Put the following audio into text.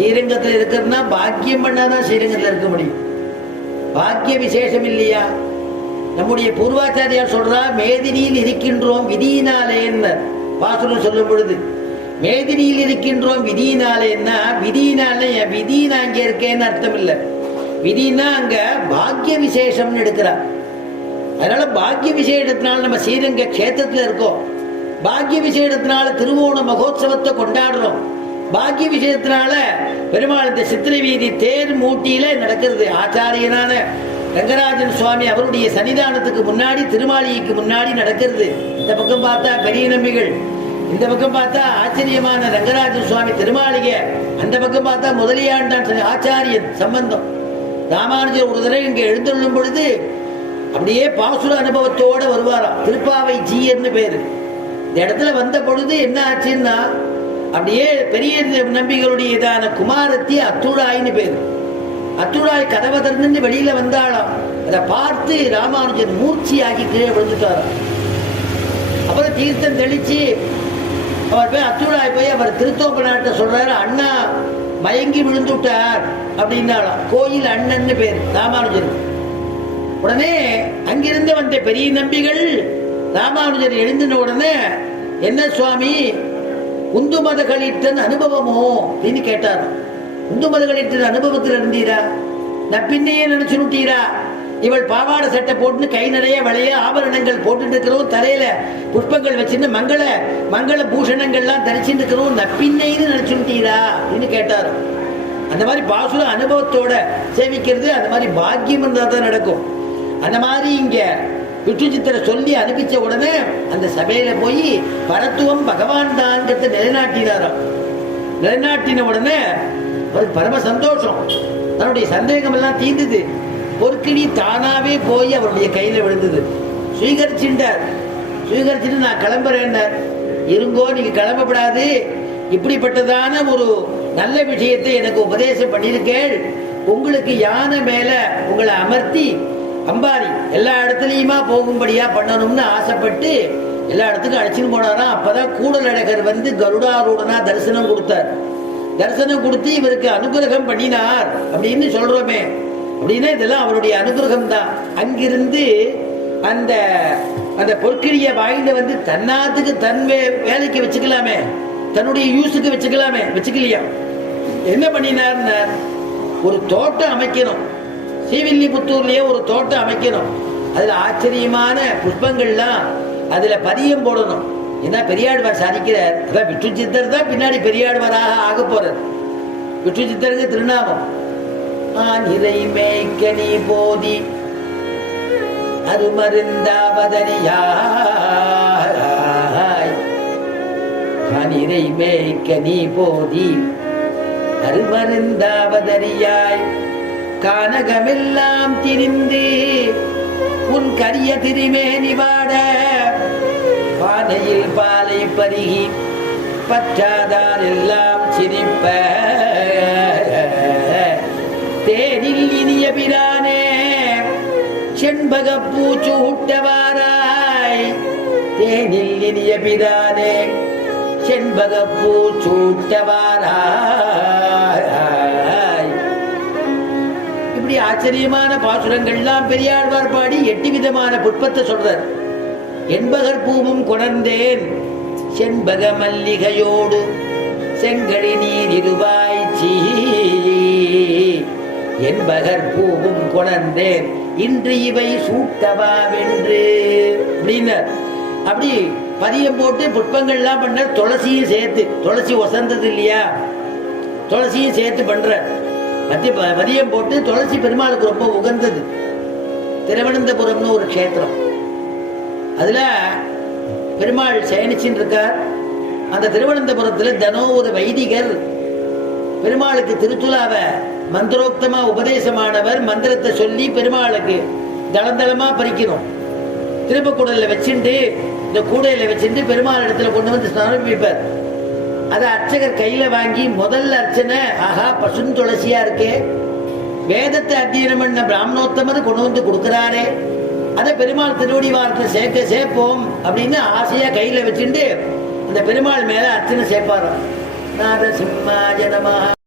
ஸ்ரீரங்கத்தில் இருக்கிறதுனா பாக்கியம் பண்ணாதான் ஸ்ரீரங்கத்தில் இருக்க முடியும். பாக்கிய விசேஷம் இல்லையா? நம்முடைய பூர்வாச்சாரியார் சொல்றா மேதினியில் இருக்கின்றோம் விதியினாலேன்னு பாசுரம் சொல்லும் பொழுது மேதினியில் இருக்கின்றோம் விதியினாலேன்னா விதியினால என் விதினா அங்க இருக்கேன்னு அர்த்தம் இல்லை. விதினா அங்க பாக்கிய விசேஷம்னு எடுக்கிறார் அதனால பாக்கிய விசேஷத்தினால நம்ம ஸ்ரீரங்க கஷேத்திரத்துல இருக்கோம். பாக்கிய விசேஷத்தினால திருவோண மகோத்சவத்தை கொண்டாடுறோம். பாக்கிய விஷயத்தினால பெருமாள் இந்த சித்திரை வீதி தேர் மூட்டியில நடக்கிறது. ஆச்சாரியனான ரங்கராஜன் சுவாமி அவருடைய சன்னிதானத்துக்கு முன்னாடி திருமாளிகைக்கு முன்னாடி நடக்கிறது. இந்த பக்கம் பார்த்தா பெரிய நம்பிகள். இந்த பக்கம் பார்த்தா ஆச்சரியமான ரங்கராஜன் சுவாமி திருமாளிகை. அந்த பக்கம் பார்த்தா முதலியாண்டான் சொல்லி ஆச்சாரியன் சம்பந்தம். ராமானுஜர் ஒரு தடவை இங்கே எழுந்துள்ளும் பொழுது அப்படியே பாசுர அனுபவத்தோட வருவாராம். திருப்பாவை ஜீயர்னு பேர். இந்த இடத்துல வந்த பொழுது என்ன ஆச்சுன்னா அப்படியே பெரிய நம்பிகளுடைய இதான குமாரத்தி அத்துழாயின்னு பேர். அத்துழாய் கதவை திறந்து வெளியில வந்தாளாம். அதை பார்த்து ராமானுஜன் மூர்ச்சியாகி கீழே விழுந்துட்டாராம். அப்புறம் தீர்த்தம் தெளிச்சு அவர் போய் அத்துழாய் போய் அவர் திருத்தோப்பநாட்டை சொல்றாரு அண்ணா மயங்கி விழுந்துட்டார் அப்படின்னாலாம் கோயில் அண்ணன்னு பேர் ராமானுஜன். உடனே அங்கிருந்து வந்த பெரிய நம்பிகள் ராமானுஜர் எழுந்தின உடனே என்ன சுவாமி உந்து மத அனுபவமோ? அப்படின்னு கேட்டார். உந்து மத அனுபவத்தில் இருந்தீரா? நான் பின்னையே நினைச்சுட்டீரா இவள் பாவாடை சட்டை போட்டுன்னு கை நிறைய வளைய ஆபரணங்கள் போட்டுட்டு இருக்கிறோம். தலையில புஷ்பங்கள் வச்சுன்னு மங்கள மங்கள பூஷணங்கள்லாம் தரிச்சுட்டு இருக்கிறோம். நப்பின்னைன்னு நினைச்சுட்டீரா அப்படின்னு கேட்டார். அந்த மாதிரி பாசுர அனுபவத்தோட சேவிக்கிறது அந்த மாதிரி பாக்கியம் இருந்தால் தான் நடக்கும். அந்த மாதிரி இங்கே விட்டு சொல்லி அனுப்பிச்ச உடனே அந்த சபையில போய் பரத்துவம் பகவான் தான்கிறத நிலைநாட்டினாராம் நிலைநாட்டின உடனே அவருக்கு பரம சந்தோஷம். தன்னுடைய சந்தேகம் எல்லாம் தீர்ந்தது. பொற்கிணி தானாவே போய் அவருடைய கையில விழுந்தது. சுவீகரிச்சுட்டார். சுவீகரிச்சுட்டு நான் கிளம்புறேன்னார். இருங்கோ நீங்க கிளம்பப்படாது. இப்படிப்பட்டதான ஒரு நல்ல விஷயத்தை எனக்கு உபதேசம் பண்ணியிருக்கேள். உங்களுக்கு யானை மேல உங்களை அமர்த்தி அம்பாரி எல்லா இடத்துலையுமா போகும்படியா பண்ணணும்னு ஆசைப்பட்டு எல்லா இடத்துக்கும் அழைச்சின்னு போனாராம் அப்பதான் கூடலழகர் வந்து கருடாரூடனா தரிசனம் கொடுத்தார். தரிசனம் கொடுத்து இவருக்கு அனுகிரகம் பண்ணினார் அப்படின்னு சொல்றோமே. அப்படின்னா இதெல்லாம் அவருடைய அனுகிரகம் தான் அங்கிருந்து அந்த அந்த பொற்கிழிய வாயில வந்து தன்னாத்துக்கு தன் வே- வேலைக்கு வச்சுக்கலாமே. தன்னுடைய யூஸுக்கு வச்சுக்கலாமே. வச்சுக்கலையா? என்ன பண்ணினார் ஒரு தோட்டம் அமைக்கணும். ஸ்ரீவில்லிபுத்தூர்லயே ஒரு தோட்டம் அமைக்கணும். அதுல ஆச்சரியமான புஷ்பங்கள்லாம் அதுல பதியம் போடணும். ஏன்னா பெரியாழ்வார் சாதிக்கிறார். அதான் விட்டு சித்தர் தான் பின்னாடி பெரியாழ்வாராக ஆக போறார். விட்டு சித்தருக்கு திருநாமம். ஆனிரை மேய்க்க போதி அருமருந்தாவதனியாய் ஆனிரை மேய்க்க நீ போதி அருமருந்தாவதனியாய் கானகமெல்லாம் திரிந்து உன் கரிய திருமேனி வாட பானையில் பாலை பருகி பற்றாதார் எல்லாம் சிரிப்ப. தேனில் இனிய பிரானே செண்பக பூச்சு ஊட்டவாராய். தேனில் இனிய பிரானே செண்பக பூச்சூட்டவாராய் இப்படி ஆச்சரியமான பாசுரங்கள்லாம் பெரியாழ்வார் பாடி எட்டு விதமான புட்பத்தை சொல்றார். என்பகர் பூவும் கொணர்ந்தேன். செண்பக மல்லிகையோடு செங்கழி நீர் இருவாய்ச்சி என்பகர் பூவும் கொணர்ந்தேன். இன்று இவை சூட்டவாவென்று அப்படின்னார் அப்படி பதியம் போட்டு புட்பங்கள்லாம் பண்ண துளசியும் சேர்த்து துளசி ஒசந்தது இல்லையா? துளசியும் சேர்த்து பண்ற மத்திய ப- பதியம் போட்டு துளசி பெருமாளுக்கு ரொம்ப உகந்தது. திருவனந்தபுரம்னு ஒரு க்ஷேத்திரம். அதுல பெருமாள் சயனிச்சுன்னு இருக்கார். அந்த திருவனந்தபுரத்தில் தினம் ஒரு வைதிகர். பெருமாளுக்கு திருத்துலாவ மந்திரோக்தமா உபதேசமானவர் மந்திரத்தை சொல்லி பெருமாளுக்கு தளந்தளமாக பறிக்கணும். திருப்பக்கூடலில் வச்சுட்டு இந்த கூடையில வச்சுட்டு பெருமாள் இடத்துல கொண்டு வந்து சமர்ப்பிப்பார். அதை அர்ச்சகர் கையில வாங்கி முதல் அர்ச்சனை ஆஹா பசுன் துளசியா இருக்கே. வேதத்தை அத்தியனம் பண்ண பிராமணோத்தமர் கொண்டு வந்து கொடுக்கிறாரே. அதை பெருமாள் திருவடி வாரத்தை சேர்க்க சேர்ப்போம் அப்படின்னு ஆசையா கையில வச்சுட்டு அந்த பெருமாள் மேல அர்ச்சனை சேர்ப்பாராம். நாரசிம்மாய நமஹ.